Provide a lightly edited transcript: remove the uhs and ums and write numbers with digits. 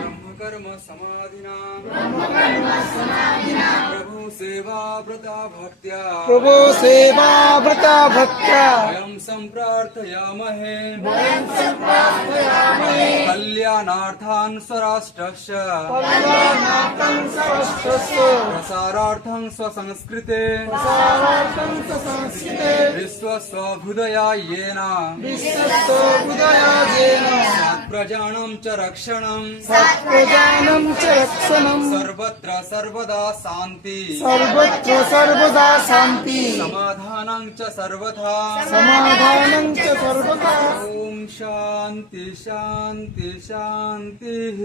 ब्रह्मकर्म समाधिना प्रभु सेवा व्रता भक्त्या वयं संप्रार्थयामहे कल्याणार्थान् स्वराष्ट्रस्य प्रसारार्थं स्वसंस्कृते विश्वस्वबुधयायेन प्रजानां च रक्षणं सर्वत्र सर्वदा शान्ति समाधानं च सर्वथा ॐ शान्ति शान्ति शान्तिः।